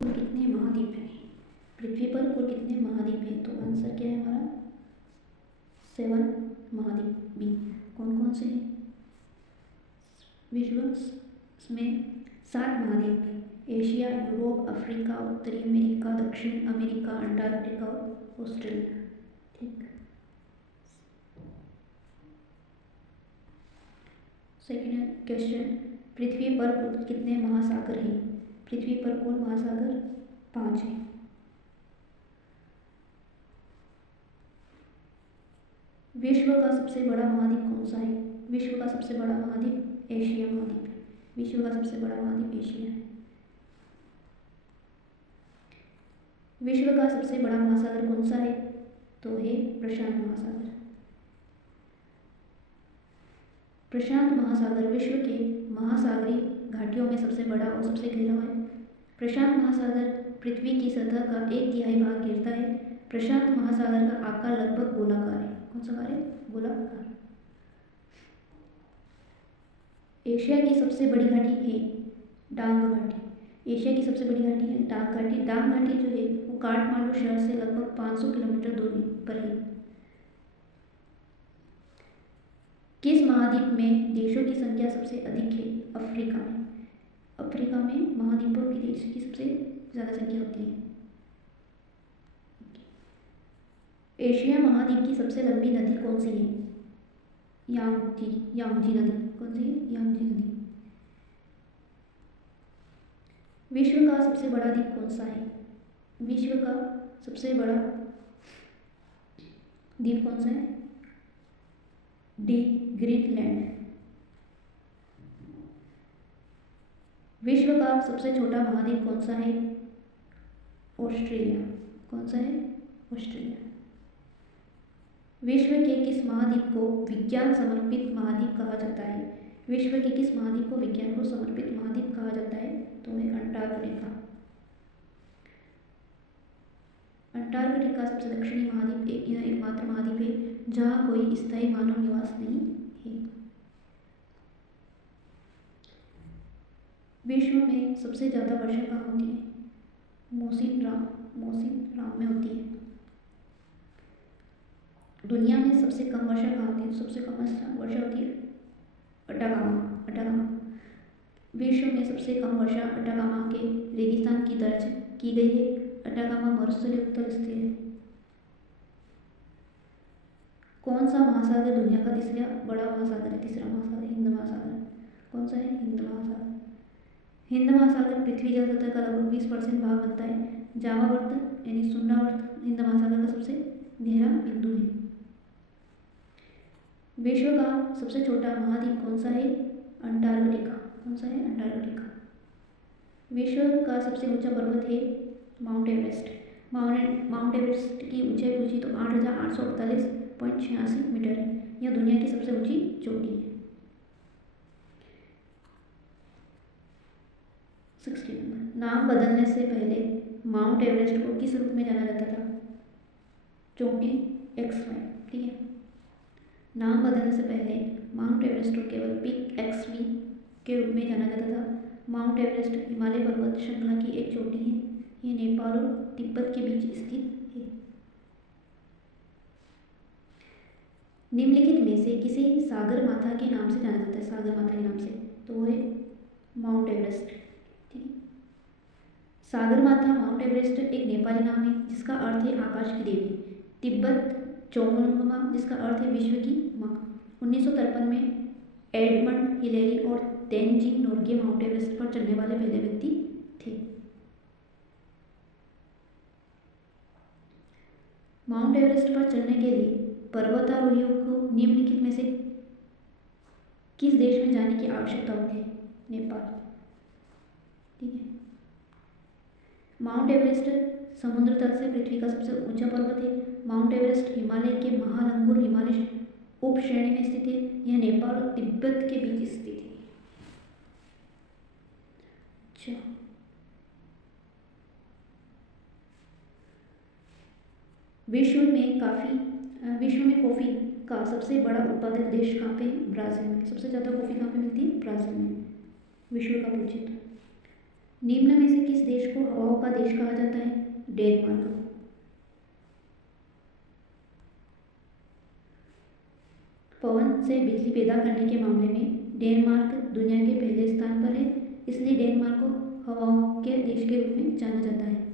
कुल कितने महाद्वीप हैं? पृथ्वी पर कुल कितने महाद्वीप हैं? तो आंसर क्या है हमारा 7 महाद्वीप बी। कौन कौन से हैं? विश्व में 7 महाद्वीप हैं। एशिया, यूरोप, अफ्रीका, उत्तरी अमेरिका, दक्षिण अमेरिका, अंटार्कटिका और ऑस्ट्रेलिया। ठीक। सेकेंड क्वेश्चन, पृथ्वी पर कुल कितने महासागर हैं? पृथ्वी पर कुल महासागर 5 हैं। विश्व का सबसे बड़ा महाद्वीप कौन सा है? विश्व का सबसे बड़ा महाद्वीप एशिया महाद्वीप है। विश्व का सबसे बड़ा महाद्वीप एशिया है। विश्व का सबसे बड़ा महासागर कौन सा है? तो है प्रशांत महासागर। प्रशांत महासागर विश्व के महासागरीय घाटियों में सबसे बड़ा और सबसे गहरा है। प्रशांत महासागर पृथ्वी की सतह का 1/3 भाग घेरता है। प्रशांत महासागर का आकार लगभग गोलाकार है। कौन सा आकार है? गोलाकार। एशिया की सबसे बड़ी घाटी है डांग घाटी। एशिया की सबसे बड़ी घाटी है डांग घाटी। डांग घाटी जो है वो काठमांडू शहर से लगभग 500 किलोमीटर दूरी पर है। किस महाद्वीप में देशों की संख्या सबसे अधिक है? अफ्रीका में। अफ्रीका में महाद्वीपों के देश की सबसे ज़्यादा संख्या होती है। एशिया महाद्वीप की सबसे लंबी नदी कौन सी है? यांगजी नदी। कौन सी है? यांगजी नदी। विश्व का सबसे बड़ा द्वीप कौन सा है? विश्व का सबसे बड़ा द्वीप कौन सा है? D Greenland. विश्व का सबसे छोटा महाद्वीप कौन सा है? ऑस्ट्रेलिया। कौन सा है? ऑस्ट्रेलिया। विश्व के किस महाद्वीप को विज्ञान समर्पित महाद्वीप कहा जाता है? विश्व के किस महाद्वीप को विज्ञान को समर्पित महाद्वीप कहा जाता है? तो है अंटार्कटिका। अंटार्कटिका सबसे दक्षिणी महाद्वीप यह एकमात्र महाद्वीप है जहाँ कोई स्थायी मानव निवास नहीं है। विश्व में सबसे ज़्यादा वर्षा कहाँ होती है? मौसिनराम में होती है। दुनिया में सबसे कम वर्षा कहाँ होती है? सबसे कम वर्षा होती है अटाकामा। विश्व में सबसे कम वर्षा अटाकामा के रेगिस्तान की दर्ज की गई है। अटाकामा मरुस्थलीय उत्तल स्थित है। कौन सा महासागर दुनिया का तीसरा बड़ा महासागर है? तीसरा महासागर हिंद महासागर। कौन सा है? हिंद महासागर। हिंद महासागर पृथ्वी जल सतह का लगभग 20% भाग बनता है। जावावर्त यानी शून्यावर्त हिंद महासागर का सबसे गहरा बिंदु है। विश्व का सबसे छोटा महाद्वीप कौन सा है? अंटार्कटिका। कौन सा है? अंटार्कटिका। विश्व का सबसे ऊंचा पर्वत है माउंट एवरेस्ट। माउंट एवरेस्ट की ऊंचाई पूछी तो 8,848.86 मीटर है। यह दुनिया की सबसे ऊंची चोटी है। 60 नंबर, नाम बदलने से पहले माउंट एवरेस्ट को किस रूप में जाना जाता था? चोटी XY। ठीक है। नाम बदलने से पहले माउंट एवरेस्ट को केवल पीक XV के रूप में जाना जाता था। माउंट एवरेस्ट हिमालय पर्वत श्रृंखला की एक चोटी है। ये नेपाल और तिब्बत के बीच स्थित है। निम्नलिखित में से किसे सागर माथा के नाम से जाना जाता है? सागर माथा के नाम से, तो वो है माउंट एवरेस्ट। ठीक है। सागर माथा माउंट एवरेस्ट एक नेपाली नाम है जिसका अर्थ है आकाश की देवी। तिब्बत चौमुलंगमा जिसका अर्थ है विश्व की माँ। 1953 में एडमंड हिलेरी और तेनजिंग नोर्गे माउंट एवरेस्ट पर चढ़ने वाले पहले व्यक्ति थे। माउंट एवरेस्ट पर चढ़ने के लिए पर्वतारोहियों को निम्नलिखित में से किस देश में जाने की आवश्यकता होती है? नेपाल। ठीक है। माउंट एवरेस्ट समुद्र तल से पृथ्वी का सबसे ऊंचा पर्वत है। माउंट एवरेस्ट हिमालय के महालंगुर हिमालय उप श्रेणी में स्थित है। यह नेपाल और तिब्बत के बीच स्थित है। अच्छा, विश्व में कॉफ़ी का सबसे बड़ा उत्पादक देश कहाँ पे है? ब्राज़ील में। सबसे ज़्यादा कॉफ़ी कहाँ पे मिलती है? ब्राज़ील में। विश्व का पूछे तो निम्न में से किस देश को हवाओं का देश कहा जाता है? डेनमार्क। पवन से बिजली पैदा करने के मामले में डेनमार्क दुनिया के पहले स्थान पर है, इसलिए डेनमार्क को हवाओं के देश के रूप में जाना जाता है।